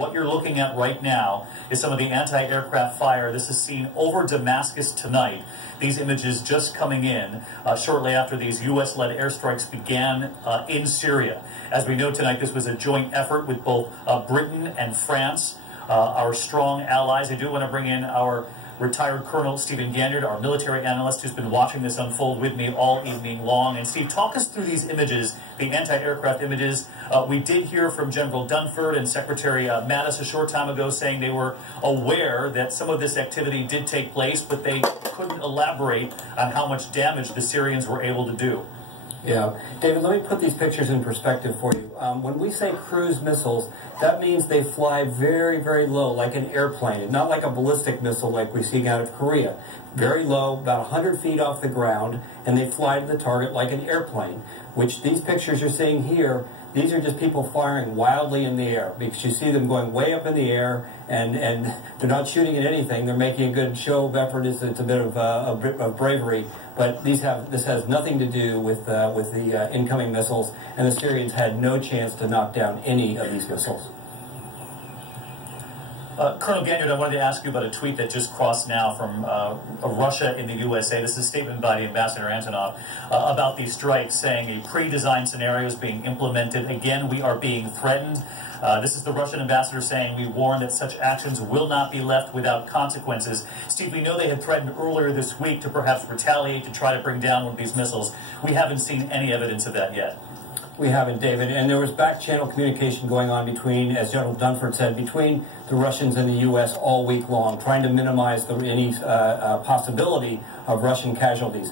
what you're looking at right now is some of the anti-aircraft fire. This is seen over Damascus tonight. These images just coming in shortly after these U.S.-led airstrikes began in Syria. As we know tonight, this was a joint effort with both Britain and France, our strong allies. I do want to bring in our retired Colonel Stephen Ganyard, our military analyst, who's been watching this unfold with me all evening long. And Steve, talk us through these images, the anti-aircraft images. We did hear from General Dunford and Secretary Mattis a short time ago saying they were aware that some of this activity did take place, but they couldn't elaborate on how much damage the Syrians were able to do. Yeah. David, let me put these pictures in perspective for you. When we say cruise missiles, that means they fly very, very low, like an airplane, not like a ballistic missile like we see out of Korea. Very low, about 100 feet off the ground, and they fly to the target like an airplane, which these pictures you're seeing here, these are just people firing wildly in the air, because you see them going way up in the air, and they're not shooting at anything. They're making a good show of effort. It's a bit of bravery, but this has nothing to do with the incoming missiles, and the Syrians had no chance to knock down any of these missiles. Colonel Ganyard, I wanted to ask you about a tweet that just crossed now from Russia in the USA. This is a statement by Ambassador Antonov about these strikes, saying a pre-designed scenario is being implemented. Again, we are being threatened. This is the Russian ambassador saying, we warn that such actions will not be left without consequences. Steve, we know they had threatened earlier this week to perhaps retaliate to try to bring down one of these missiles. We haven't seen any evidence of that yet. We haven't, David. And there was back-channel communication going on between, as General Dunford said, between the Russians and the U.S. all week long, trying to minimize any possibility of Russian casualties.